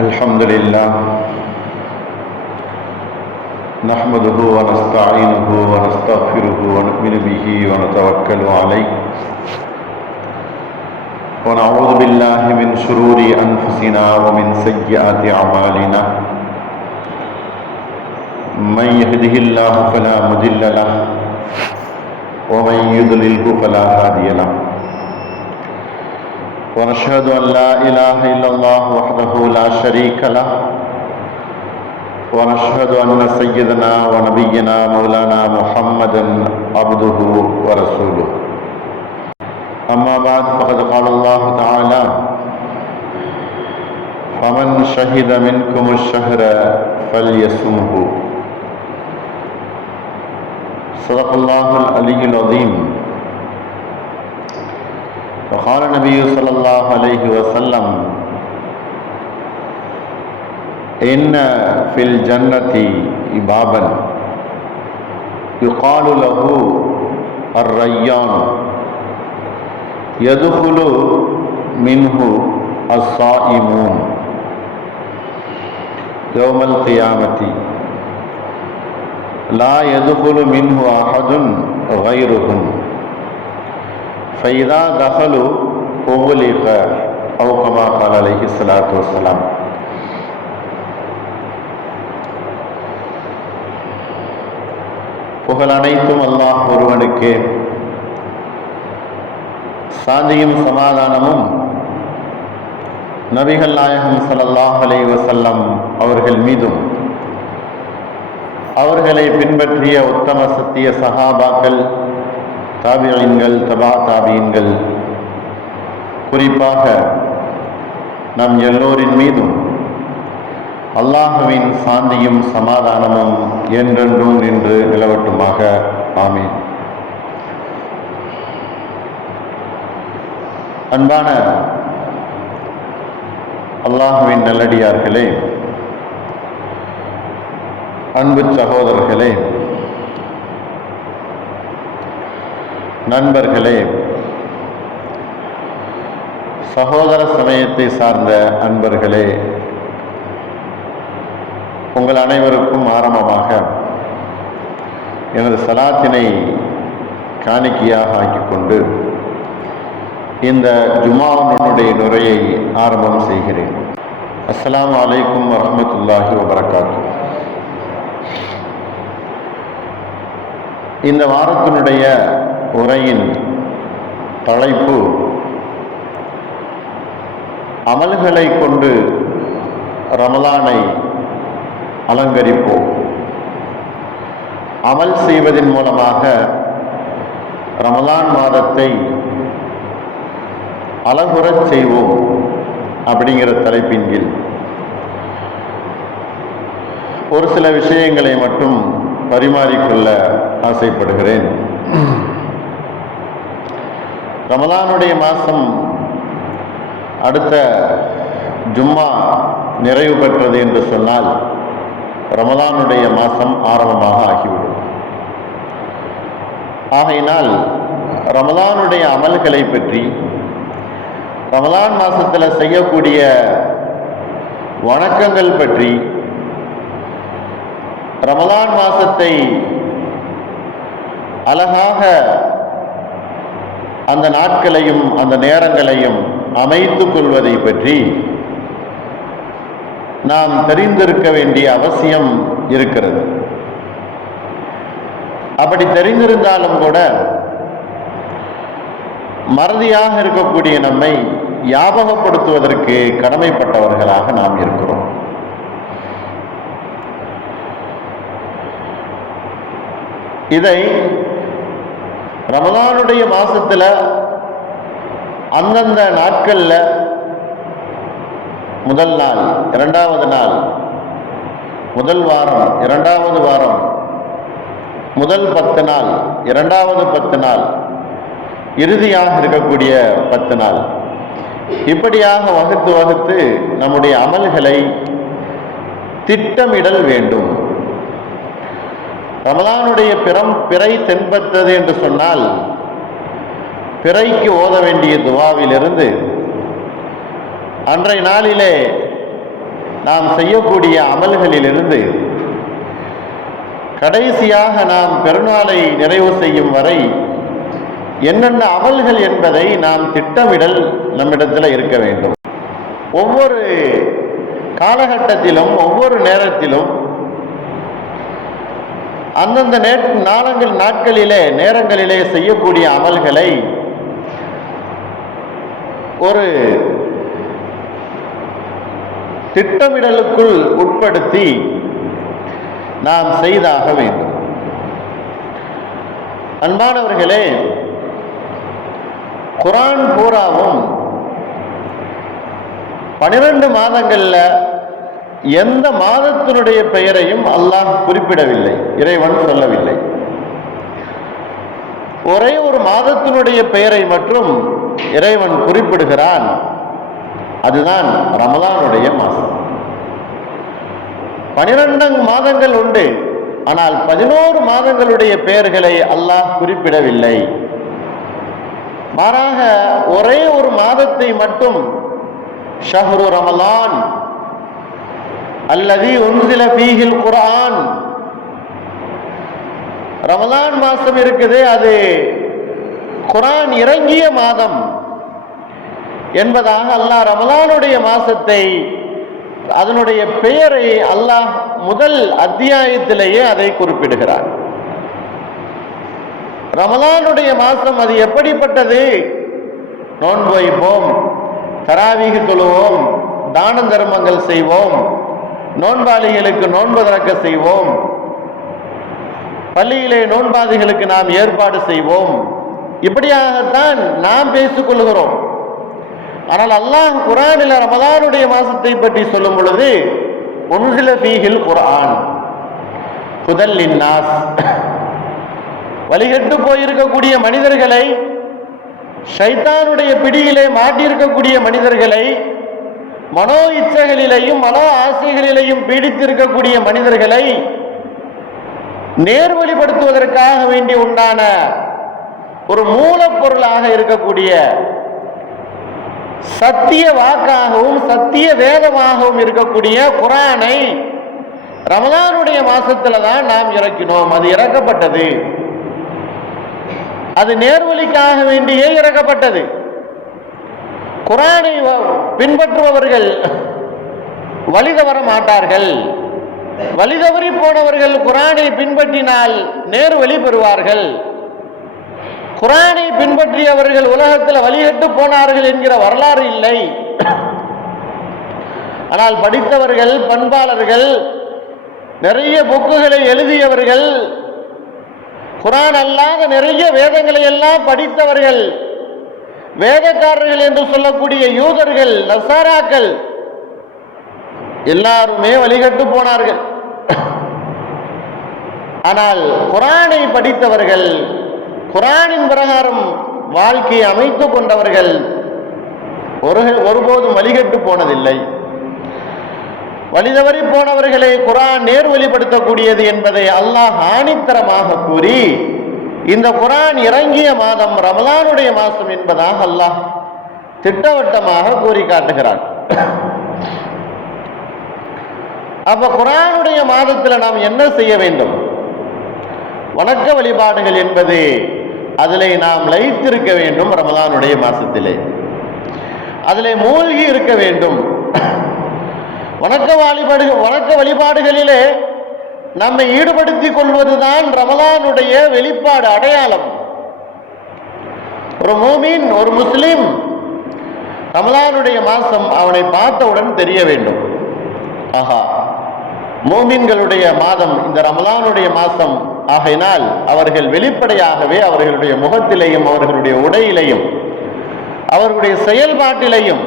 الحمد لله نحمده ونستعينه ونستغفره ونؤمن به ونتوكل عليه ونعوذ بالله من شرور أنفسنا ومن سيئات أعمالنا من يهده الله فلا مضل له ومن يضلله فلا هادي له ونشهد أن لا إله إلا الله وحده لا شريك له ونشهد أن سيدنا ونبينا مولانا محمدا عبده ورسوله أما بعد فقد قال الله تعالى فمن شهد منكم الشهر فليصمه صدق الله العلي العظيم وقال النبي صلى الله عليه وسلم إن في الجنة بابا يقال له الريان يدخل منه الصائمون يوم القيامة لا يدخل منه أحد غيرهم فإذا دخلوا أغلق أو كما قال عليه الصلاة والسلام. புகழ் அனைத்தும் அல்லாஹ் ஒருவனுக்கே, சாந்தியும் சமாதானமும் நபிகள் நாயகம் ஸல்லல்லாஹு அலைஹி வஸல்லம் அவர்கள் மீதும் அவர்களை பின்பற்றிய உத்தம சத்திய சஹாபாக்கள், தாபிஈன்கள், தபா தாபிஈன்கள், குறிப்பாக நம் எல்லோரின் மீதும் அல்லாஹ்வின் சாந்தியும் சமாதானமும் என்றென்றும் நின்று நிலவட்டுமாக. ஆமீன். அன்பான அல்லாஹ்வின் நல்லடியார்களே, அன்பு சகோதரர்களே, நண்பர்களே, சகோதர சமயத்தை சார்ந்த அன்பர்களே, உங்கள் அனைவருக்கும் ஆரம்பமாக எனது சலாத்தினை காணிக்கையாக ஆக்கிக்கொண்டு இந்த ஜுமாவுடைய நுரையை ஆரம்பம் செய்கிறேன். அஸ்ஸலாமு அலைக்கும் வரஹ்மத்துல்லாஹி வபரகாத்துஹு. இந்த வாரத்தினுடைய உரையின் தலைப்பு அமல்களை கொண்டு ரமலானை அலங்கரிப்போம், அமல் செய்வதன் மூலமாக ரமலான் மாதத்தை அழகுறச் செய்வோம் அப்படிங்கிற தலைப்பின் கீழ் ஒரு சில விஷயங்களை மட்டும் பரிமாறிக்கொள்ள ஆசைப்படுகிறேன். ரமலானுடைய மாதம் அடுத்த ஜும்மா நிறைவு பெற்றது என்று சொன்னால் ரமலானுடைய மாதம் ஆரம்பமாக ஆகிவிடும். ஆகையினால் ரமலானுடைய அமல்களை பற்றி, ரமலான் மாதத்தில் செய்யக்கூடிய வணக்கங்கள் பற்றி, ரமலான் மாதத்தை அழகாக அந்த நாட்களையும் அந்த நேரங்களையும் அமைத்துக் கொள்வதை பற்றி நாம் தெரிந்திருக்க வேண்டிய அவசியம் இருக்கிறது. அப்படி தெரிந்திருந்தாலும் கூட மறதியாக இருக்கக்கூடிய நம்மை ஞாபகப்படுத்துவதற்கு கடமைப்பட்டவர்களாக நாம் இருக்கிறோம். இதை ரமலானுடைய மாசத்துல அந்தந்த நாட்கள்ல முதல் நாள், இரண்டாவது நாள், முதல் வாரம், இரண்டாவது வாரம், முதல் 10 நாள், இரண்டாவது 10 நாள், இறுதியாக இருக்கக்கூடிய 10 நாள், இப்படியாக வகுத்து நம்முடைய அமல்களை திட்டமிடல் வேண்டும். ரமலானுடைய பிறை தென்பட்டது என்று சொன்னால் பிறைக்கு ஓத வேண்டிய துவாவிலிருந்து அன்றைய நாளிலே நாம் செய்யக்கூடிய அமல்களிலிருந்து கடைசியாக நாம் பெருநாளை நிறைவு செய்யும் வரை என்னென்ன அமல்கள் என்பதை நாம் திட்டமிடல் நம்மிடத்தில் இருக்க வேண்டும். ஒவ்வொரு காலகட்டத்திலும் ஒவ்வொரு நேரத்திலும் அந்தந்த நேரங்களிலே செய்யக்கூடிய அமல்களை ஒரு திட்டமிடலுக்குள் உட்படுத்தி நாம் செய்தாக வேண்டும். அன்பானவர்களே, குர்ஆன் பூராவும் 12 மாதங்கள்ல எந்த மாதத்தினுடைய பெயரையும் அல்லாஹ் குறிப்பிடவில்லை, இறைவன் சொல்லவில்லை. ஒரே ஒரு மாதத்தினுடைய பெயரை மட்டும் இறைவன் குறிப்பிடுகிறான். அதுதான் ரமலானுடைய மாதம். 12 மாதங்கள் உண்டு, ஆனால் 11 மாதங்களுடைய பெயர்களை அல்லாஹ் குறிப்பிடவில்லை. மாறாக ஒரே ஒரு மாதத்தை மட்டும் ஷஹ்ரு ரமலான் அல்லதி உன்சில ஃபீஹில் குர்ஆன், ரமலான் மாசம் இருக்குது, அது குர்ஆன் இறங்கிய மாதம் என்பதாக அல்லாஹ் ரமலானுடைய மாசத்தை, அதனுடைய பெயரை அல்லாஹ் முதல் அத்தியாயத்திலேயே அதை குறிப்பிடுகிறார். ரமலானுடைய மாசம் அது எப்படிப்பட்டது? நோன்பு வைப்போம், தராவீஹ் தொழுவோம், தான தர்மங்கள் செய்வோம், நோன்பாளிகளுக்கு நோன்பு திறக்க செய்வோம், பள்ளியிலே நோன்பாதிகளுக்கு நாம் ஏற்பாடு செய்வோம். இப்படியாகத்தான் நாம் பேசிக் கொள்கிறோம். ஆனால் அல்லாஹ் குர்ஆனில் ரமலானுடைய மாசத்தை பற்றி சொல்லும் பொழுது உன்சில ஃபீஹில் குர்ஆன் ஹுதல் லின்னாஸ், வழிகட்டு போயிருக்கக்கூடிய மனிதர்களை, ஷைத்தானுடைய பிடியிலே மாட்டியிருக்கக்கூடிய மனிதர்களை, மனோ இச்சைகளிலேயும் மனோ ஆசைகளிலேயும் பீடித்திருக்கக்கூடிய மனிதர்களை நேர்வழிப்படுத்துவதற்காக வேண்டி உண்டான ஒரு மூலப்பொருளாக இருக்கக்கூடிய சத்திய வாக்காகவும் சத்திய வேதமாகவும் இருக்கக்கூடிய குர்ஆனை ரமலானுடைய மாசத்துல தான் நாம் இறக்கினோம். அது இறக்கப்பட்டது, அது நேர்வழிக்காக வேண்டியே இறக்கப்பட்டது. குர்ஆனை பின்பற்றுபவர்கள் வழி தவற மாட்டார்கள். வழி தவறி போனவர்கள் குர்ஆனை பின்பற்றினால் நேர்வழி பெறுவார்கள். குர்ஆனை பின்பற்றியவர்கள் உலகத்தில் வழிகட்டு போனார்கள் என்கிற வரலாறு இல்லை. ஆனால் படித்தவர்கள், பண்பாளர்கள், நிறைய புக்குகளை எழுதியவர்கள், குர்ஆன் அல்லாத நிறைய வேதங்களை எல்லாம் படித்தவர்கள், வேதக்காரர்கள் என்று சொல்லக்கூடிய யூதர்கள், நசாராக்கள் எல்லாருமே வழிகட்டு போனார்கள். ஆனால் குர்ஆனை படித்தவர்கள், குர்ஆனின் பிரகாரம் வாழ்க்கையை அமைத்துக் கொண்டவர்கள் ஒருபோதும் வழிகட்டு போனதில்லை. வழிதவறி போனவர்களை குர்ஆன் நேர்வழிப்படுத்தக்கூடியது என்பதை அல்லாஹ் ஆணித்தரமாக கூறி, இந்த குர்ஆன் இறங்கிய மாதம் ரமலானுடைய மாதம் என்பதாக அல்லாஹ் திட்டவட்டமாக கூறி காட்டுகிறான். அப்ப குர்ஆனுடைய மாதத்தில் நாம் என்ன செய்ய வேண்டும்? வணக்க வழிபாடுகள் என்பது அதிலே நாம் லயித்திருக்க வேண்டும். ரமலானுடைய மாசத்திலே அதிலே மூழ்கி இருக்க வேண்டும். வணக்க வழிபாடுகளிலே நம்மை ஈடுபடுத்திக் கொள்வதுதான் ரமலானுடைய வெளிப்பாடு, அடையாளம். ஒரு மூமின், ஒரு முஸ்லிம் ரமலானுடைய மாசம் அவனை பார்த்தவுடன் தெரிய வேண்டும், ஆஹா மூமின்களுடைய மாதம் இந்த ரமலானுடைய மாசம். ஆகையினால் அவர்கள் வெளிப்படையாகவே அவர்களுடைய முகத்திலேயும் அவர்களுடைய உடையிலையும் அவர்களுடைய செயல்பாட்டிலையும்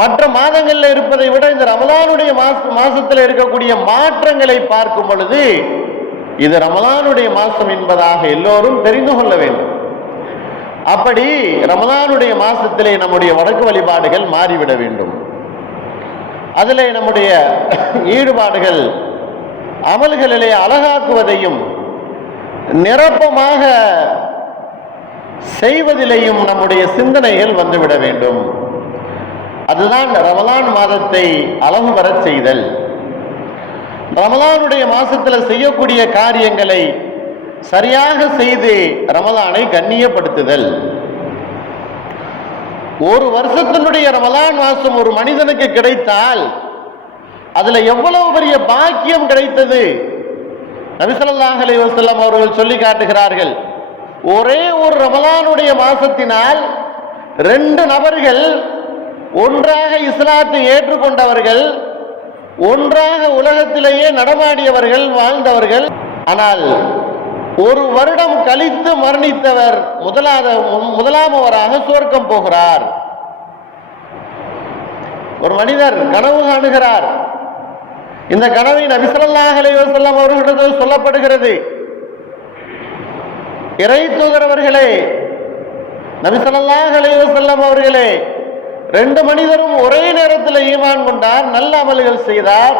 மற்ற மாதங்களில் இருப்பதை விட இந்த ரமலானுடைய மாசத்தில் இருக்கக்கூடிய மாற்றங்களை பார்க்கும் பொழுது இது ரமலானுடைய மாசம் என்பதாக எல்லோரும் தெரிந்து கொள்ள வேண்டும். அப்படி ரமலானுடைய மாசத்திலே நம்முடைய வணக்க வழிபாடுகள் மாறிவிட வேண்டும். அதிலே நம்முடைய ஈடுபாடுகள் அமல்களிலே அழகாக்குவதையும் நிரப்பமாக செய்வதிலேயும் நம்முடைய சிந்தனைகள் வந்துவிட வேண்டும். அதுதான் ரமலான் மாதத்தை அழகு பெறச் செய்தல். ரமலானுடைய மாசத்துல செய்யக்கூடிய காரியங்களை சரியாக செய்து ரமலானை கண்ணியப்படுத்துதல். ஒரு வருஷத்தினுடைய ரமலான் மாசம் ஒரு மனிதனுக்கு கிடைத்தால் அதுல எவ்வளவு பெரிய பாக்கியம் கிடைத்தது. நபி ஸல்லல்லாஹு அலைஹி வஸல்லம் அவர்கள் சொல்லி காட்டுகிறார்கள், ஒரே ஒரு ரமலானுடைய மாசத்தினால் 2 நபர்கள் ஒன்றாக இஸ்லாத்தை ஏற்றுக்கொண்டவர்கள், ஒன்றாக உலகத்திலேயே நடமாடியவர்கள், வாழ்ந்தவர்கள். ஆனால் ஒரு வருடம் கழித்து மரணித்தவர் முதலாமவராக சுவர்க்கம் போகிறார். ஒரு மனிதர் கனவு காணுகிறார். இந்த கனவை நபி ஸல்லல்லாஹு அலைஹி வஸல்லம் அவர்களிடம் சொல்லப்படுகிறது. இறை தூதர் அவர்களே, நபி ஸல்லல்லாஹு அலைஹி வஸல்லம் அவர்களே, 2 மனிதரும் ஒரே நேரத்தில் ஈமான் கொண்டார், நல்ல அமல்கள் செய்தார்.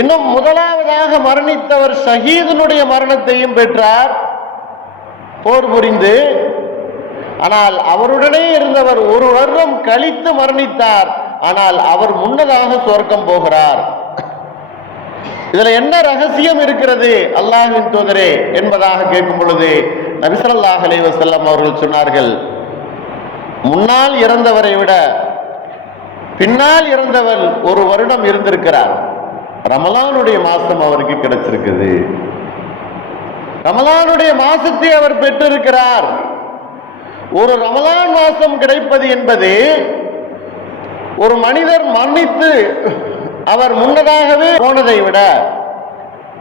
இன்னும் முதலாவதாக மரணித்தவர் ஷஹீதனுடைய மரணத்தையும் பெற்றார், போர் புரிந்து. ஆனால் அவருடனே இருந்தவர் ஒரு வருடம் கழித்து மரணித்தார். ஆனால் அவர் முன்னதாக சொர்க்கம் போகிறார். இதுல என்ன ரகசியம் இருக்கிறது அல்லாஹ்வின் தூதரே என்பதாக கேட்கும் பொழுது நபி ஸல்லல்லாஹு அலைஹி வஸல்லம் அவர்கள் சொன்னார்கள், முன்னால் இறந்தவரை விட பின்னால் இறந்தவர் ஒரு வருடம் இருந்திருக்கிறார். ரமலானுடைய மாசம் அவருக்கு கிடைச்சிருக்குது. ரமலானுடைய மாசத்தை அவர் பெற்றிருக்கிறார். ஒரு ரமலான் மாசம் கிடைப்பது என்பது ஒரு மனிதர் மரணித்து அவர் முன்னதாகவே போனதை விட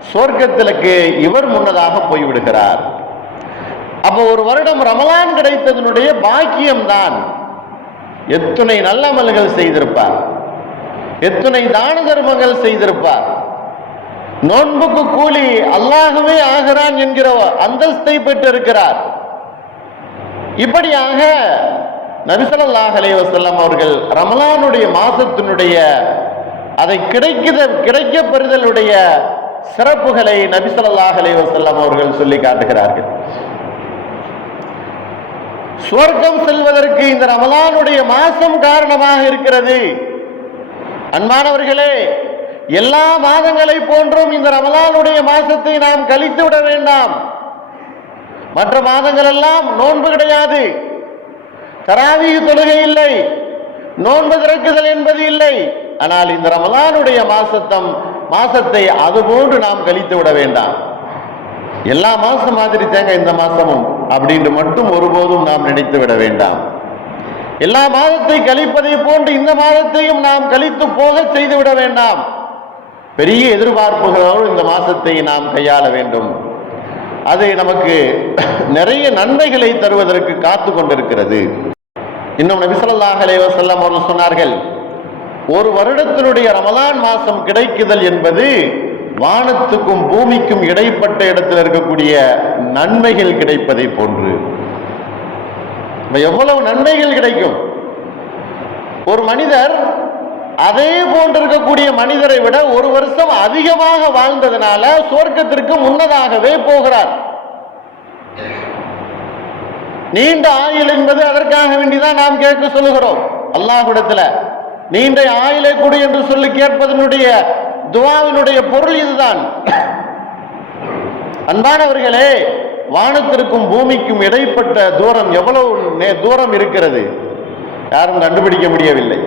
சொர்க்கத்திற்கு இவர் முன்னதாக போய்விடுகிறார். அப்போ ஒரு வருடம் ரமலான் கிடைத்ததனுடைய பாக்கியம்தான். எத்தனை நல்ல அமல்கள் செய்திருப்பார், எத்தனை தான தர்மங்கள் செய்திருப்பார். நோன்புக்கு கூலி அல்லாஹ்வே ஆகிறான் என்கிற அந்தஸ்தை பெற்றிருக்கிறார். இப்படியாக நபி ஸல்லல்லாஹு அலைஹி வஸல்லம் அவர்கள் ரமலானுடைய மாசத்தினுடைய அதை கிடைக்க பெறுதலுடைய சிறப்புகளை நபி ஸல்லல்லாஹு அலைஹி வஸல்லம் அவர்கள் சொல்லி காட்டுகிறார்கள். சுவர்க்கம் செல்வதற்கு இந்த ரமலானுடைய மாசம் காரணமாக இருக்கிறது. அன்பானவர்களே, எல்லா மாதங்களை போன்றும் இந்த ரமலானுடைய மாசத்தை நாம் கழித்து விட வேண்டாம். மற்ற மாதங்கள் எல்லாம் நோன்பு கிடையாது, தராவீஹ் தொழுகை இல்லை, நோன்பு திறக்குதல் என்பது இல்லை. ஆனால் இந்த ரமலானுடைய மாசத்தை அதுபோன்று நாம் கழித்து விட வேண்டாம். எல்லா மாசம் மாதிரி தேங்க இந்த மாசமும் அப்படின்னு மட்டும் ஒருபோதும் நாம் நினைத்து விட வேண்டாம். எல்லா மாதத்தை கழிப்பதை போன்று இந்த மாதத்தையும் நாம் கழித்து போக செய்து விட வேண்டாம். பெரிய எதிர்பார்ப்புகளோடு இந்த மாசத்தை நாம் கையாள வேண்டும். அது நமக்கு நிறைய நன்மைகளை தருவதற்கு காத்து கொண்டிருக்கிறது. இன்னும் நபி ஸல்லல்லாஹு அலைஹி வஸல்லம் அவர்கள் சொன்னார்கள், ஒரு வருடத்தினுடைய ரமலான் மாசம் கிடைக்குதல் என்பது வானத்துக்கும் பூமிக்கும் இடைப்பட்ட இடத்தில் இருக்கக்கூடிய நன்மைகள் கிடைப்பதை போன்று. எவ்வளவு நன்மைகள் கிடைக்கும். ஒரு மனிதர் அதே போன்றிருக்கக்கூடிய மனிதரை விட ஒரு வருஷம் அதிகமாக வாழ்ந்ததனால சொர்க்கத்திற்கு முன்னதாகவே போகிறார். நீண்ட ஆயுள் என்பது அதற்காக வேண்டிதான் நாம் கேட்க சொல்லுகிறோம் அல்லாஹ்விடத்துல. நீண்ட ஆயுளை கொடு என்று சொல்லி கேட்பதனுடைய துஆவினுடைய பொருள் இதுதான். அன்பானவர்களே, வானத்திற்கும் பூமிக்கும் இடைப்பட்ட தூரம் எவ்வளவு தூரம் இருக்கிறது யாரும் கண்டுபிடிக்க முடியவில்லை.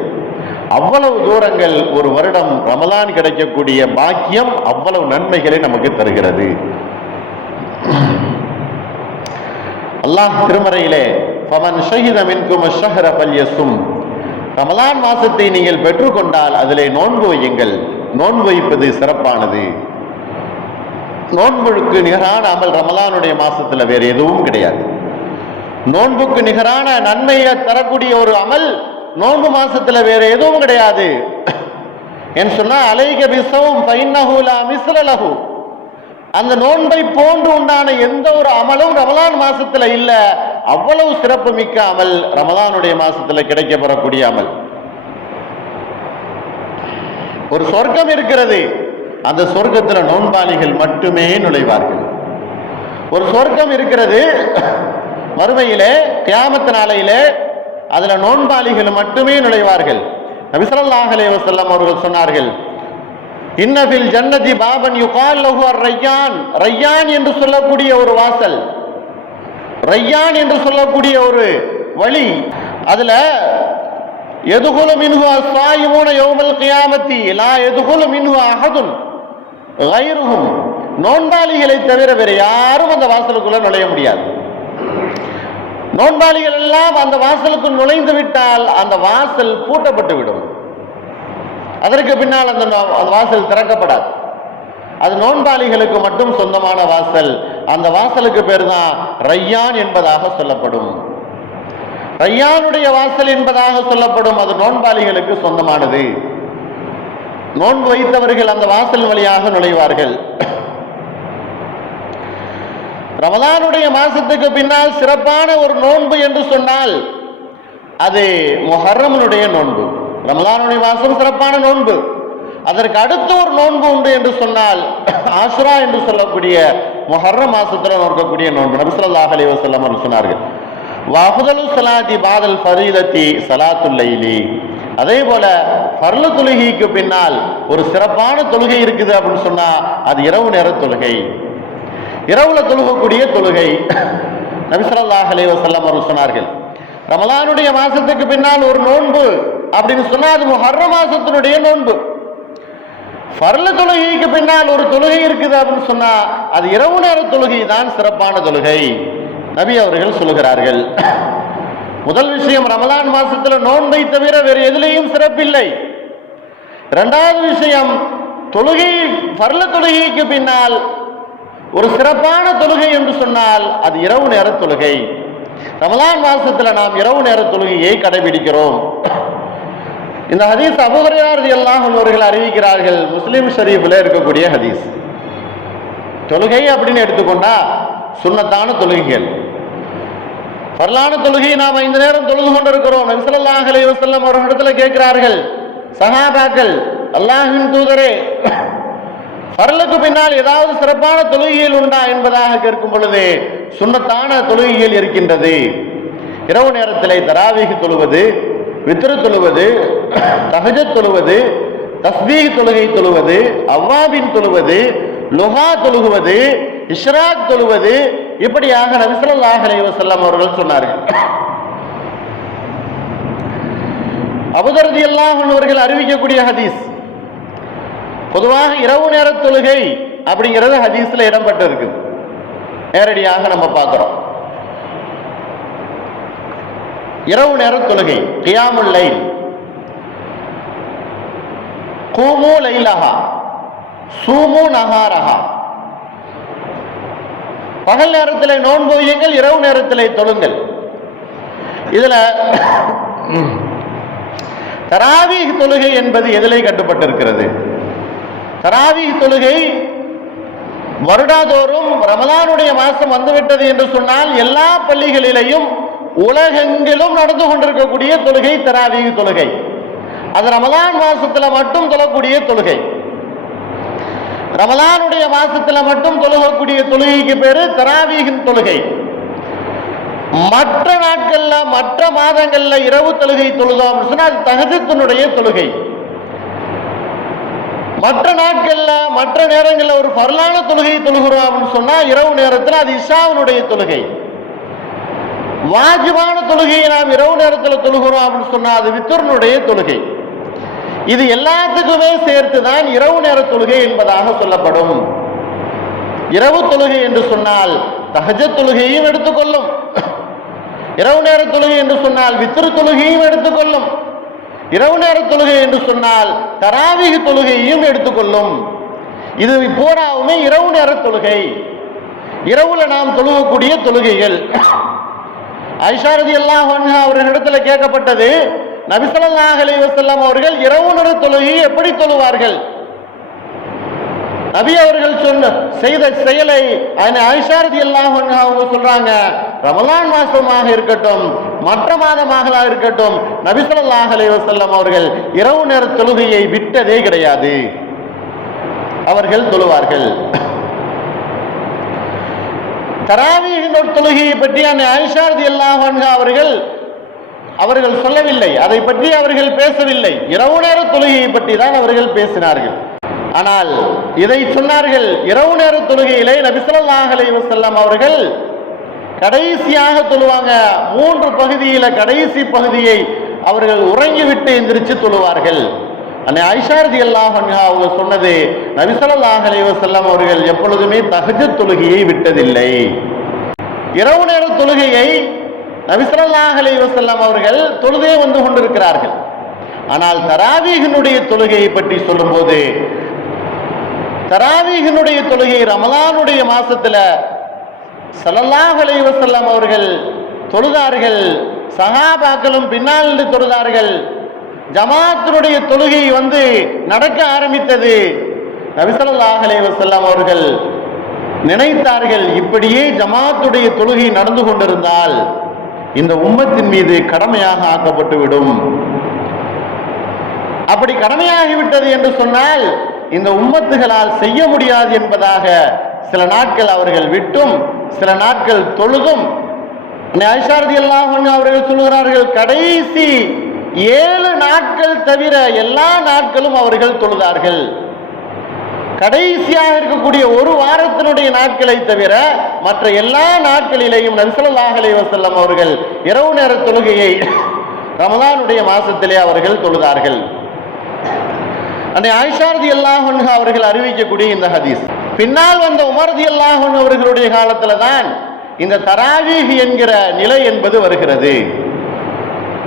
அவ்வளவு தூரங்கள் ஒரு வருடம் ரமலான் கிடைக்கக்கூடிய பாக்கியம் அவ்வளவு நன்மைகளை நமக்கு தருகிறது. அல்லாஹ் திருமறையிலே ஃபமன் ஷஹித மின்கும் அஷ்ஹர ஃபல்யஸும், ரமலான் மாசத்தை நீங்கள் பெற்றுக்கொண்டால் அதிலே நோன்பு வையுங்கள். நோன்பு வைப்பது சிறப்பானது. நோன்புக்கு நிகரான அமல் ரமலானுடைய மாசத்துல வேற எதுவும் கிடையாது. நோன்புக்கு நிகரான நன்மையை தரக்கூடிய ஒரு அமல் நோன்பு மாசத்துல வேற எதுவும் கிடையாது. என்று சொன்னா அலைக பிஸவும் ஃபைன்னஹு லா மிஸ்ல லஹு, அந்த நோன்பை போன்று உண்டான எந்த ஒரு அமலும் ரமலான் மாசத்துல இல்ல. அவ்வளவு சிறப்பு மிக்க அமல் ரமலானுடைய மாசத்துல கிடைக்கப்பெறக்கூடிய அமல். ஒரு சொர்க்கம் இருக்கிறது, அந்த சொர்க்கத்துல நோன்பாளிகள் மட்டுமே நுழைவார்கள். ஒரு சொர்க்கம் இருக்கிறது, மறுமையிலே கியாமத் நாளையிலே அதுல நோன்பாளிகள் மட்டுமே நுழைவார்கள். நபி ஸல்லல்லாஹு அலைஹி வஸல்லம் அவர்கள் சொன்னார்கள், இன்னபில் ஜன்னதி பாபன் யுகால் லஹு அர்-ரையான், ரையான் என்று சொல்லக்கூடிய ஒரு வாசல், ரையான் என்று சொல்லக்கூடிய ஒரு வழி, அதுல யதுகுலு மின்ஹு அஸ்-ஸாயிமூன யௌமல் கியாமத்தி லா யதுகுலு மின்ஹு அஹதுன் கைருஹும், நோன்பாளிகளை தவிர வேறு யாரும் அந்த வாசலுக்குள்ள நுழைய முடியாது. நோன்பாளிகள் எல்லாம் அந்த வாசலுக்குள் நுழைந்து விட்டால் அந்த வாசல் பூட்டப்பட்டு விடும். அதற்கு பின்னால் அந்த வாசல் திறக்கப்படாது. அது நோன்பாளிகளுக்கு மட்டும் சொந்தமான வாசல். அந்த வாசலுக்கு பேர் தான் ரையான் என்பதாக சொல்லப்படும். ரையானுடைய வாசல் என்பதாக சொல்லப்படும். அது நோன்பாளிகளுக்கு சொந்தமானது. நோன்பு வைத்தவர்கள் அந்த வாசல் வழியாக நுழைவார்கள். ரமலானுடைய மாசத்துக்கு பின்னால் சிறப்பான ஒரு நோன்பு என்று சொன்னால் அது முஹர்ரமுடைய நோன்பு. ரமலானுடைய மாசம் சிறப்பான நோன்பு. அதற்கு அடுத்த ஒரு நோன்பு உண்டு என்று சொன்னால் ஆஷுரா என்று சொல்லக்கூடிய முஹர்ரம் மாசத்துல நோக்கக்கூடிய நோன்பு. நபி ஸல்லல்லாஹு அலைஹி வஸல்லம் அவர்கள் சொன்னார்கள், வஅஃதலு ஸலாத்தி பாதல் ஃபரீலத்தி ஸலாத்துல் லைலி, அதே போல ஃபர்லு தொழுகைக்கு பின்னால் ஒரு சிறப்பான தொழுகை இருக்குது அப்படின்னு சொன்னா அது இரவு நேர தொழுகை, இரவுல தொழுகக்கூடிய தொழுகை. நபி ஸல்லல்லாஹு அலைஹி வஸல்லம் அவர்கள் சொன்னார்கள், ரமலானுடைய மாசத்துக்கு பின்னால் ஒரு நோன்பு அப்படின்னு சொன்னா அது முஹர்ரம் மாசத்தினுடைய நோன்பு. ஃபர்லு தொழுகைக்கு பின்னால் ஒரு தொழுகை இருக்குது அப்படின்னு சொன்னா அது இரவு நேர தொழுகை தான் சிறப்பான தொழுகை நபி அவர்கள் சொல்லுகிறார்கள். முதல் விஷயம், ரமலான் மாசத்துல நோன்பை தவிர வேறு எதிலையும் சிறப்பில்லை. இரண்டாவது விஷயம், தொழுகை ஃபர்லு தொழுகைக்கு பின்னால் ஒரு சிறப்பான தொழுகை என்று சொன்னால் அது இரவு நேர தொழுகை. ரமலான் மாசத்துல நாம் இரவு நேர தொழுகையை கடைபிடிக்கிறோம். இந்த ஹதீஸ் அபூ ஹுரைரா ரலியல்லாஹு அன்ஹு அவர்கள் அறிவிக்கிறார்கள். முஸ்லிம் ஷரீஃப்ல இருக்கக்கூடிய ஹதீஸ். தொழுகை அப்படின்னு எடுத்துக்கொண்டா சுன்னத்தான தொழுகைகள், ஃபர்லான தொழுகை நாம் 5 நேரம் தொழுது கொண்டிருக்கிறோம். நபி ஸல்லல்லாஹு அலைஹி வஸல்லம் அவர்களிடத்துல கேட்கிறார்கள் சஹாபாக்கள், அல்லாஹ்வின் தூதரே, ஃபர்லுக்கு பின்னால் ஏதாவது சிறப்பான தொழுகைகள் உண்டா என்பதாக கேட்கும் பொழுது சுன்னத்தான தொழுகைகள் இருக்கின்றது. இரவு நேரத்திலே தராவீஹ் தொழுவது, வித்ரு தொழுவது, தஹஜ்ஜத் தொழுவது, தஸ்பீஹ் தொழுகை தொழுவது, அவ்வாபின் தொழுவது, லுஹா தொழுகுவது, இஷ்ராக் தொழுவது, இப்படியாக நபி ஸல்லல்லாஹு அலைஹி வஸல்லம் அவர்கள் சொன்னார்கள். அபூ தர் ரலியல்லாஹு அன்ஹு அவர்கள் அறிவிக்கக்கூடிய ஹதீஸ், பொதுவாக இரவு நேர தொழுகை அப்படிங்கிறது ஹதீஸ்ல இடம்பெற்று இருக்கு. நேரடியாக நம்ம பார்க்கிறோம். இரவு நேர தொழுகை கியாமுல் லைல், கூமு லைலஹா சூமு நஹாரஹா, பகல் நேரத்தில் நோன்பு வையுங்கள், இரவு நேரத்தில் தொழுங்கள். இதுல தராவீஹ் தொழுகை என்பது எதிலே கட்டுப்பட்டிருக்கிறது? தராவீஹ் தொழுகை வருடாதோறும் ரமலானுடைய மாசம் வந்துவிட்டது என்று சொன்னால் எல்லா பள்ளிகளிலேயும் உலகெங்கிலும் நடந்து கொண்டிருக்கக்கூடிய தொழுகை தராவீஹ் தொழுகை. அது ரமலான் மாசத்துல மட்டும் தொழக்கூடிய தொழுகை. ரமலானுடைய மாசத்துல மட்டும் தொழுகக்கூடிய தொழுகைக்கு பேரு தராவீஹின் தொழுகை. மற்ற நாட்கள்ல மற்ற மாதங்கள்ல இரவு தொழுகை தொழுதோம் சொன்னால் தஹஜ்ஜுடைய தொழுகை. மற்ற நாட்கள்ல மற்ற நேரங்களில் ஒரு ஃபர்லான தொழுகை தொழுகிறோம் அப்படின்னு சொன்னா இரவு நேரத்தில் அது இஷாவுடைய தொழுகை. வாஜிபான தொழுகையை நாம் இரவு நேரத்தில் தொழுகிறோம் அப்படின்னு சொன்னா அது வித்ருனுடைய தொழுகை. இது எல்லாத்துக்குமே சேர்த்துதான் இரவு நேர தொழுகை என்பதாக சொல்லப்படும். இரவு தொழுகை என்று சொன்னால் தஹஜ்ஜத் தொழுகையும் எடுத்துக்கொள்ளும், இரவு நேர தொழுகை என்று சொன்னால் வித்ரு தொழுகையும் எடுத்துக்கொள்ளும், இரவு நேர தொழுகை என்று சொன்னால் தராவீஹ் தொழுகையும் எடுத்துக்கொள்ளும். இது பூராவுமே இரவு நேர தொழுகை. இரவுல நாம் தொழுகக்கூடிய தொழுகைகள். ஆயிஷா ரலியல்லாஹு அன்ஹா அவர்களிடத்துல கேட்கப்பட்டது, நபி ஸல்லல்லாஹு அலைஹி வஸல்லம் அவர்கள் இரவு நேர தொழுகையை எப்படி தொழுவார்கள்? நபி அவர்கள் செய்த செயலை ஆயிஷா ரலியல்லாஹு அன்ஹா அவங்க சொல்றாங்க, ரமலான் மாசமாக இருக்கட்டும் மற்ற மாதமாக இருக்கட்டும் நபி ஸல்லல்லாஹு அலைஹி வஸல்லம் அவர்கள் இரவு நேர தொழுகையை விட்டதே கிடையாது. அவர்கள் தொழுவார்கள். தராவீஹ் தொழுகையை பற்றி ஆயிஷா ரலியல்லாஹு அன்ஹா அவர்கள் அவர்கள் சொல்லவில்லை, அதை பற்றி அவர்கள் பேசவில்லை. இரவு நேர தொழுகையை பற்றி தான் அவர்கள் பேசினார்கள். ஆனால் இதை சொன்னார்கள், இரவு நேர தொழுகையிலே நபி ஸல்லல்லாஹு அலைஹி வஸல்லம் அவர்கள் கடைசியாக தொழுவாங்க. 3 பகுதியில கடைசி பகுதியை அவர்கள் உறங்கிவிட்டு எந்திரிச்சு தொழுவார்கள். அன்னை ஆயிஷா ரலியல்லாஹு அன்ஹா அவங்க சொன்னது, நபி ஸல்லல்லாஹு அலைஹி வஸல்லம் அவர்கள் எப்பொழுதுமே தஹஜ்ஜுத் தொழுகையை விட்டதில்லை. இரவு நேர தொழுகையை நபி ஸல்லல்லாஹு அலைஹி வஸல்லம் அவர்கள் தொழுதே வந்து கொண்டிருக்கிறார்கள். ஆனால் தராவீஹினுடைய தொழுகையை பற்றி சொல்லும்போது, தராவீஹினுடைய தொழுகை ரமலானுடைய மாசத்துல ஸல்லல்லாஹு அலைஹி வஸல்லம் அவர்கள் தொழுதார்கள். சஹாபாக்களும் பின்னால் தொழுதார்கள். ஜமாத்தினுடைய தொழுகை நடக்க ஆரம்பித்தது. நபி ஸல்லல்லாஹு அலைஹி வஸல்லம் அவர்கள் நினைத்தார்கள், இப்படியே ஜமாத்துடைய தொழுகை நடந்து கொண்டிருந்தால் இந்த உம்மத்தின் மீது கடமையாக ஆக்கப்பட்டு விடும். அப்படி கடமையாகிவிட்டது என்று சொன்னால் இந்த உம்மத்துகளால் செய்ய முடியாது என்பதாக சில நாட்கள் அவர்கள் விட்டும் சில நாட்கள் தொழுதும். ஆயிஷா ரலியல்லாஹு அன்ஹா அவர்கள் சொல்கிறார்கள், கடைசி 7 நாட்கள் தவிர எல்லா நாட்களும் அவர்கள் தொழுதார்கள். கடைசியாக இருக்கக்கூடிய ஒரு வாரத்தினுடைய நாட்களை தவிர மற்ற எல்லா நாட்களிலேயும் நபி ஸல்லல்லாஹு அலைஹி வஸல்லம் அவர்கள் இரவு நேர தொழுகையை ரமலானுடைய மாசத்திலே அவர்கள் தொழுதார்கள். அன்னை ஆயிஷா ரலியல்லாஹு அன்ஹா அவர்கள் அறிவிக்கக்கூடிய இந்த ஹதீஸ், பின்னால் வந்த உமர் ரலியல்லாஹு அன்ஹு அவர்களுடைய காலத்துல தான் இந்த தராவீஹ் என்கிற நிலை என்பது வருகிறது.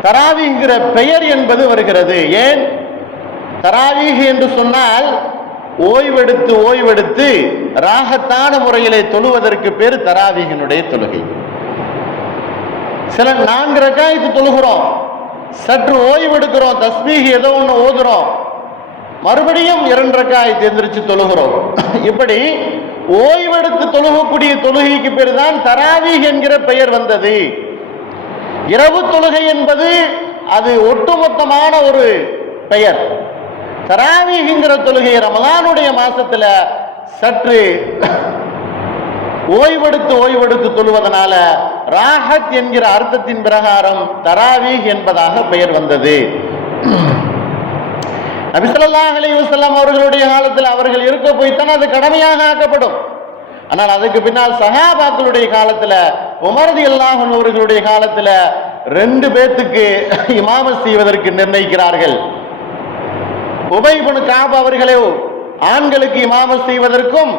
தராவீஹ்ங்கிற பெயர் என்பது வருகிறது. ஏன் தராவீஹ் என்று சொன்னால் ஓய்வெடுத்து ஓய்வெடுத்து ராகத்தான முறையிலே தொழுவதற்கு பேர் தராவீஹினுடைய தொழுகை. சில 4 ரக்காயத்து தொழுகிறோம், சற்று ஓய்வெடுக்கிறோம், தஸ்பீஹ் ஏதோ ஒன்று ஓதுறோம், மறுபடியும் 2 ரக்காயத்து எந்திரிச்சு தொழுகிறோம். இப்படி ஓய்வெடுத்து தொழுகக்கூடிய தொழுகைக்கு பேர் தான் தராவீஹ் என்கிற பெயர் வந்தது. இரவு தொழுகை என்பது அது ஒட்டுமொத்தமான ஒரு பெயர். தராவீஹ்ங்கிற தொழுகை ரமலானுடைய மாசத்துல சற்று ஓய்வெடுத்து ஓய்வெடுத்து தொழுவதனால ராஹத் என்கிற அர்த்தத்தின் பிரகாரம் தராவீஹ் என்பதாக பெயர் வந்தது. நபி ஸல்லல்லாஹு அலைஹி வஸல்லம் அவர்களுடைய காலத்தில் அவர்கள் இருக்க போய்த்தான் அது கடமையாக ஆக்கப்படும். ஆனால் அதுக்கு பின்னால் சஹாபாக்களுடைய காலத்துல உமர் ரலியல்லாஹு அன்ஹு அவர்களுடைய காலத்துல 2 பேத்துக்கு இமாமத் செய்வதற்கு நிர்ணயிக்கிறார்கள். உபை இப்னு கஅப் அவர்களே ஆண்களுக்கு இமாமத் செய்வதற்கும்,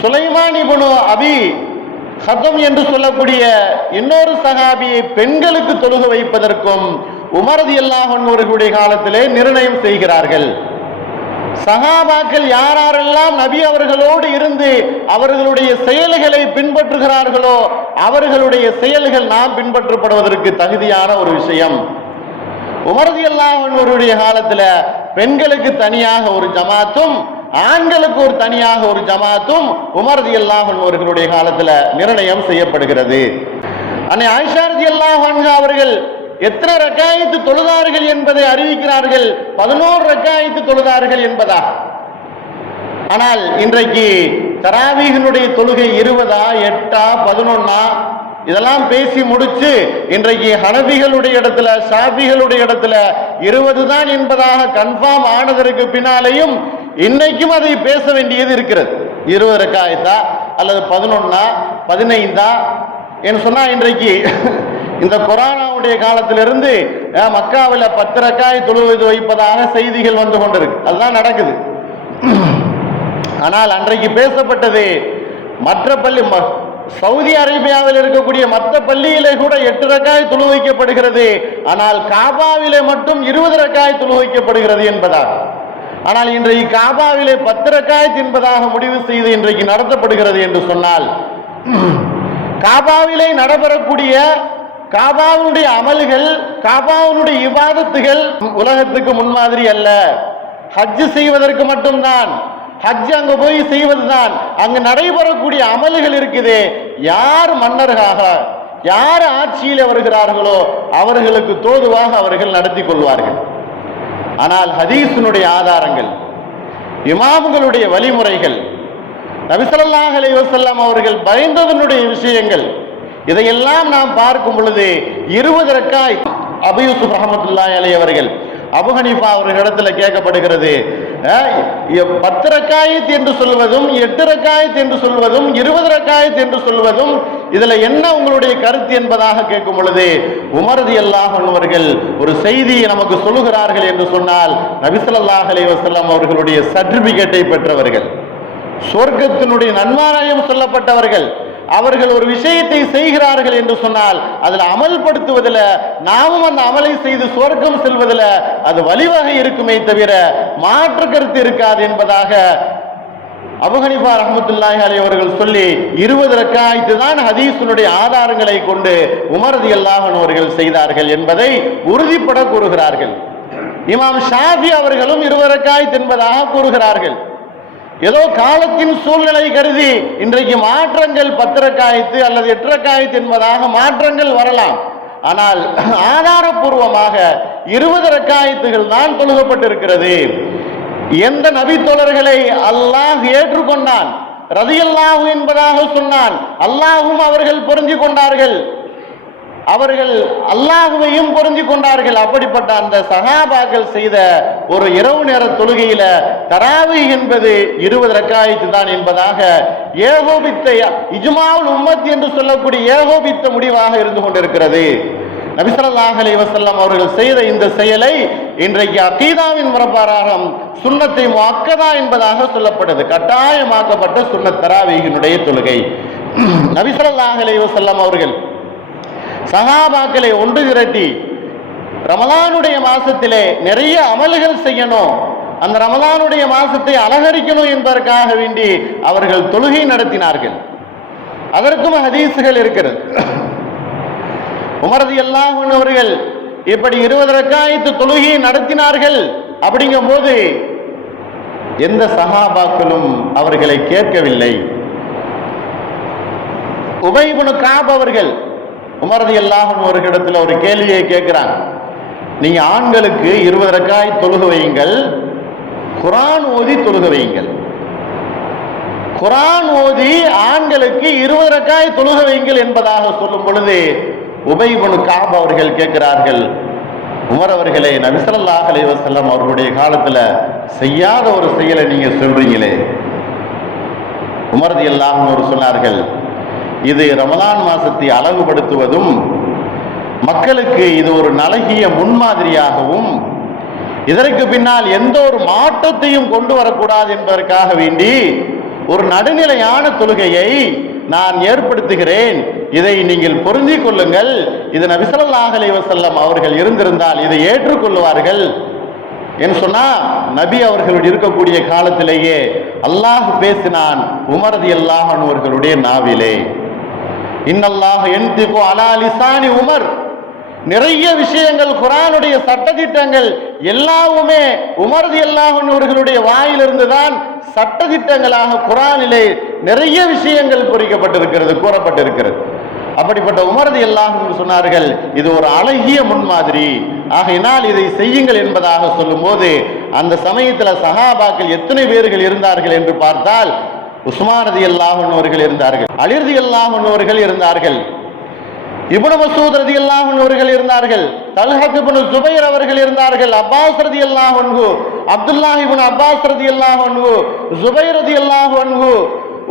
சுலைமான் இப்னு அபி ஹதம் என்று சொல்லக்கூடிய இன்னொரு சஹாபியை பெண்களுக்கு தொழுக வைப்பதற்கும் உமர் ரலியல்லாஹு அன்ஹு அவர்களுடைய காலத்திலே நிர்ணயம் செய்கிறார்கள். சஹாபாக்கள் யாரெல்லாம் நபி அவர்களோடு இருந்து அவர்களுடைய செயல்களை பின்பற்றுகிறார்களோ அவர்களுடைய செயல்கள் நாம் பின்பற்றப்படுவதற்கு தகுதியான ஒரு விஷயம். உமர் ரலியல்லாஹு அன்ஹு அவர்களுடைய காலத்துல பெண்களுக்கு தனியாக ஒரு ஜமாத்தும் ஆண்களுக்கு ஒரு தனியாக ஒரு ஜமாத்தும் உமர் ரலியல்லாஹு அன்ஹு அவர்களுடைய காலத்துல நிர்ணயம் செய்யப்படுகிறது. அன்னை ஆயிஷா ரலியல்லாஹு அன்ஹா அவர்கள் எத்தனை ரக்காயத்து தொழுதார்கள் என்பதை அறிவிக்கிறார்கள். 11 ரக்காயத்து தொழுதார்கள் என்பதா. ஆனால் இன்றைக்கு தராவீஹினுடைய தொழுகை 20, 8, 11 இதெல்லாம் பேசி முடிச்சு இன்றைக்கு ஹனபிகளுடைய இடத்துல ஷாஃபிகளுடைய இடத்துல 20 தான் என்பதாக கன்ஃபார்ம் ஆனதற்கு பின்னாலேயும் இன்னைக்கும் அதை பேச வேண்டியது இருக்கிறது. 20 ரக்காயத்தா அல்லது 11, 15 என்று சொன்னா இன்றைக்கு இந்த கொரோனாவுடைய காலத்திலிருந்து மக்காவில் 10 ரக்காய் தொழுவது வைப்பதாக செய்திகள் வந்து கொண்டிருக்கு. அதுதான் நடக்குது. ஆனால் அன்றைக்கு பேசப்பட்டது மற்ற பள்ளி சவுதி அரேபியாவில் இருக்கக்கூடிய மற்ற பள்ளியிலே கூட 8 ரக்காய் தொழு வைக்கப்படுகிறது. ஆனால் காபாவிலே மட்டும் 20 ரக்காய் தொழு வைக்கப்படுகிறது என்பதாக. ஆனால் இன்றைக்கு காபாவிலே 10 ரக்காய் என்பதாக முடிவு செய்து இன்றைக்கு நடத்தப்படுகிறது என்று சொன்னால் காபாவிலே நடைபெறக்கூடிய காபாவுடைய அமல்கள் காபாவுடைய இபாதத்துகள் உலகத்துக்கு முன்மாதிரி அல்ல. ஹஜ் செய்வதற்கு மட்டும்தான், ஹஜ் அங்க போய் செய்வதுதான். அங்கு நடைபெறக்கூடிய அமல்கள் இருக்குது. யார் மன்னர்களாக யார் ஆட்சியில் வருகிறார்களோ அவர்களுக்கு தோதுவாக அவர்கள் நடத்தி கொள்வார்கள். ஆனால் ஹதீஸினுடைய ஆதாரங்கள், இமாம்களுடைய வழிமுறைகள், நபி ஸல்லல்லாஹு அலைஹி வஸல்லம் அவர்கள் பயந்ததனுடைய விஷயங்கள், இதையெல்லாம் நாம் பார்க்கும் பொழுது 20 ரக்காய் அபு யூசுப் ரஹ்மத்துல்லாஹி அலைஹி அவர்கள் அபு ஹனீஃபா அவர்களிடத்துல கேட்கப்படுகிறது, 10 ரக்காயத் என்று சொல்வதும் 8 ரக்காயத் என்று சொல்வதும் 20 ரக்காயத் என்று சொல்வதும் இதுல என்ன உங்களுடைய கருத்து என்பதாக கேட்கும் பொழுது உமர் ரலியல்லாஹு அன்ஹு அவர்கள் ஒரு செய்தியை நமக்கு சொல்லுகிறார்கள் என்று சொன்னால், நபி ஸல்லல்லாஹு அலைஹி வஸல்லம் அவர்களுடைய சர்டிபிகேட்டை பெற்றவர்கள், சொர்க்கத்தினுடைய நன்மாராயம் சொல்லப்பட்டவர்கள். அவர்கள் ஒரு விஷயத்தை செய்கிறார்கள் என்று சொன்னால் அதில் அமல்படுத்துவதில், நாமும் அந்த அமலை செய்து சொர்க்கம் செல்வதில் அது வழிவகை இருக்குமே தவிர மாற்று கருத்து இருக்காது என்பதாக அபு ஹனீஃபா ரஹ்மத்துல்லாஹி அலைஹி அவர்கள் சொல்லி 20 ரக்காயத்து தான் ஹதீஸினுடைய ஆதாரங்களை கொண்டு உமர் ரலியல்லாஹு அன்ஹு அவர்கள் செய்தார்கள் என்பதை உறுதிப்பட கூறுகிறார்கள். இமாம் ஷாஃபி அவர்களும் 20 ரக்காயத் என்பதாக கூறுகிறார்கள். ஏதோ காலத்தின் சூழ்நிலை கருதி இன்றைக்கு மாற்றங்கள் 10 ரக்காயத்து அல்லது 8 ரக்காயத்து என்பதாக மாற்றங்கள் வரலாம். ஆனால் ஆதாரபூர்வமாக 20 ரக்காயத்துகள் தான் தொழுகப்பட்டிருக்கிறது. எந்த நபி தோழர்களை அல்லாஹ் ஏற்றுக்கொண்டான், ரலியல்லாஹு என்பதாக சொன்னான், அல்லாஹும் அவர்கள் பொருந்தி கொண்டார்கள், அவர்கள் அல்லாஹுவையும் பொருந்தி கொண்டார்கள். அப்படிப்பட்ட அந்த சஹாபாக்கள் செய்த ஒரு இரவு நேர தொழுகையில தராவீஹ் என்பது 20 ரக்காயத்து தான் என்பதாக ஏகோபித்த இஜ்மாஉல் உம்மத் என்று சொல்லக்கூடிய ஏகோபித்த முடிவாக இருந்து கொண்டிருக்கிறது. நபி ஸல்லல்லாஹு அலைஹி வஸல்லம் அவர்கள் செய்த இந்த செயலை இன்றைக்கு அகீதாவின் பிரகாரம் சுன்னத்தை முஅக்கதா என்பதாக சொல்லப்படுது. கட்டாயமாக்கப்பட்ட சுன்னத் தராவீஹினுடைய தொழுகை. நபி ஸல்லல்லாஹு அலைஹி வஸல்லம் அவர்கள் சஹாபாக்களை ஒன்று திரட்டி ரமலானுடைய மாசத்திலே நிறைய அமல்கள் செய்யணும், அந்த ரமலானுடைய மாசத்தை அலங்கரிக்கணும் என்பதற்காக வேண்டி அவர்கள் தொழுகை நடத்தினார்கள். அதற்கும் ஹதீசுகள் இருக்கிறது. உமர் ரலியல்லாஹு அன்ஹு அவர்கள் இப்படி 20 ரக்காயத்து தொழுகையை நடத்தினார்கள். அப்படிங்கும் போது எந்த சஹாபாக்களும் அவர்களை கேட்கவில்லை. உபை இப்னு கஅப் அவர்கள் உமர் ரலியல்லாஹு அன்ஹு அவர்களிடத்தில் ஒரு கேள்வியை கேட்கிறாங்க, நீங்க ஆண்களுக்கு 20 ரக்காயத் தொழுக வையுங்கள், குர்ஆன் ஓதி தொழுக வையுங்கள். குர்ஆன் ஓதி ஆண்களுக்கு 20 ரக்காயத் தொழுக வையுங்கள் என்பதாக சொல்லும் பொழுது உபை இப்னு கஅப் அவர்கள் கேட்கிறார்கள், உமர் அவர்களே, நபி ஸல்லல்லாஹு அலைஹி வஸல்லம் அவர்களுடைய காலத்துல செய்யாத ஒரு செயலை நீங்க சொல்றீங்களே. உமர் ரலியல்லாஹு அன்ஹு சொன்னார்கள், இது ரமலான் மாசத்தை அழகுபடுத்துவதும் மக்களுக்கு இது ஒரு நலகிய முன்மாதிரியாகவும் இதற்கு பின்னால் எந்த ஒரு மாற்றத்தையும் கொண்டு வரக்கூடாது என்பதற்காக வேண்டி ஒரு நடுநிலையான தொழுகையை நான் ஏற்படுத்துகிறேன், இதை நீங்கள் பொருந்திக் கொள்ளுங்கள். இது நபி ஸல்லல்லாஹு அலைஹி வஸல்லம் அவர்கள் இருந்திருந்தால் இதை ஏற்றுக்கொள்வார்கள் என்று சொன்னா, நபி அவர்களுடைய இருக்கக்கூடிய காலத்திலேயே அல்லாஹ் பேசினான் உமர் ரலியல்லாஹு அன்ஹு அவர்களுடைய நாவிலே. இன்னல்லாஹ் யன்திகு அலா லிசானி உமர். நிறைய விஷயங்கள் குர்ஆனுடைய சட்டதிட்டங்கள் எல்லாவுமே உமர் ரலியல்லாஹு அன்ஹு அவர்களுடைய வாயிலிருந்து தான் சட்டதிட்டங்களாக குர்ஆனிலே நிறைய விஷயங்கள் பொறிக்கப்பட்டிருக்கிறது, கூறப்பட்டிருக்கிறது. அப்படிப்பட்ட உமர் ரலியல்லாஹு அன்ஹு சொன்னார்கள், இது ஒரு அழகிய முன்மாதிரி, ஆகையினால் இதை செய்யுங்கள் என்பதாக சொல்லும் போது அந்த சமயத்தில் சஹாபாக்கள் எத்தனை பேர்கள் இருந்தார்கள் என்று பார்த்தால், உஸ்மான் ரலியல்லாஹு அன்ஹு அவர்கள் இருந்தார்கள், அலி ரலியல்லாஹு அன்ஹு அவர்கள் இருந்தார்கள், இப்னு மஸ்ஊத் ரலியல்லாஹு அன்ஹு அவர்கள் இருந்தார்கள், தல்ஹா இப்னு ஜுபைர் அவர்கள் இருந்தார்கள், அப்பாஸ் ரலியல்லாஹு அன்ஹு, அப்துல்லாஹ் இப்னு அப்பாஸ் ரலியல்லாஹு அன்ஹு, ஜுபைர் ரலியல்லாஹு அன்ஹு,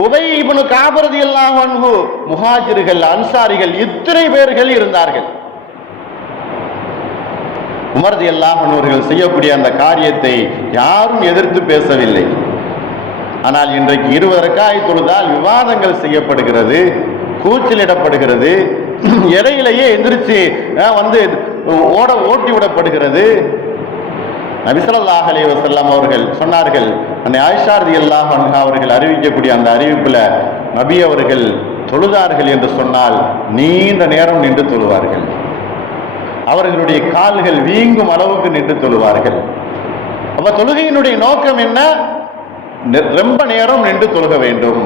உபை இப்னு கஅப் ரலியல்லாஹு அன்ஹு, முஹாஜிர்கள், அன்சாரிகள், இத்தனை பேர்கள் இருந்தார்கள். உமர் ரலியல்லாஹு அன்ஹு அவர்கள் செய்யக்கூடிய அந்த காரியத்தை யாரும் எதிர்த்து பேசவில்லை. ஆனால் இன்றைக்கு 20 ரக்காயத் தொழுதால் விவாதங்கள் செய்யப்படுகிறது, கூச்சலிடப்படுகிறது, இடையிலேயே எந்திரிச்சு வந்து ஓட்டி விடப்படுகிறது. நபி ஸல்லல்லாஹு அலைஹி வஸல்லம் அவர்கள் சொன்னார்கள், அன்னை ஆயிஷா ரலியல்லாஹு அன்ஹா அவர்கள் அறிவிக்கக்கூடிய அந்த அறிவிப்புல நபி அவர்கள் தொழுதார்கள் என்று சொன்னால் நீண்ட நேரம் நின்று தொழுவார்கள், அவர்களுடைய கால்கள் வீங்கும் அளவுக்கு நின்று தொழுவார்கள். அப்ப தொழுகையினுடைய நோக்கம் என்ன? ரொம்ப நேரம் நின்று தொழுக வேண்டும்.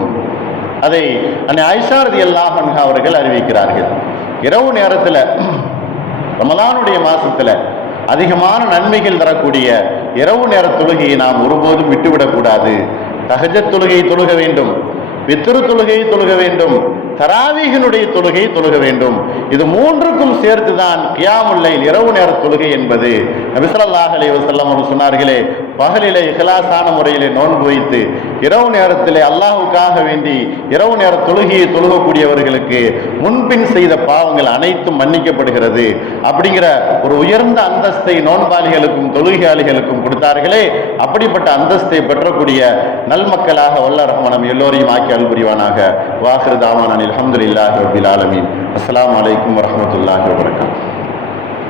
அதை அன்னை ஆயிஷா ரலியல்லாஹு அன்ஹா அவர்கள் அறிவிக்கிறார்கள். இரவு நேரத்தில் ரமலானுடைய மாசத்துல அதிகமான நன்மைகள் தரக்கூடிய இரவு நேர தொழுகையை நாம் ஒருபோதும் விட்டுவிடக்கூடாது. தஹஜ்ஜத் தொழுகையை தொழுக வேண்டும். வித்ரு தொழுகையை தொழுக வேண்டும், தராவீஹினுடைய தொழுகை தொழுக வேண்டும். இது மூன்றுக்கும் சேர்த்துதான் கியாமுல் லைல் இரவு நேர தொழுகை என்பது. நபி ஸல்லல்லாஹு அலைஹி வஸல்லம் அவர்கள் சொன்னார்களே, பகலிலே இஹ்லாஸான முறையிலே நோன்பு வைத்து இரவு நேரத்திலே அல்லாஹ்வுக்காக வேண்டி இரவு நேர தொழுகையை தொழுகக்கூடியவர்களுக்கு முன்பின் செய்த பாவங்கள் அனைத்தும் மன்னிக்கப்படுகிறது அப்படிங்கிற ஒரு உயர்ந்த அந்தஸ்தை நோன்பாளிகளுக்கும் தொழுகையாளிகளுக்கும் கொடுத்தார்களே. அப்படிப்பட்ட அந்தஸ்தை பெற்றக்கூடிய நல்மக்களாக வல்ல ரஹ்மான் நம் எல்லோரையும் ஆக்கி அருள் புரிவானாக. வாஹிரு தாவானா அல்ஹம்துலில்லாஹி ரப்பில் ஆலமீன். அஸ்ஸலாமு அலைக்கும் வரஹ்மத்துல்லாஹி வபரகாத்துஹு.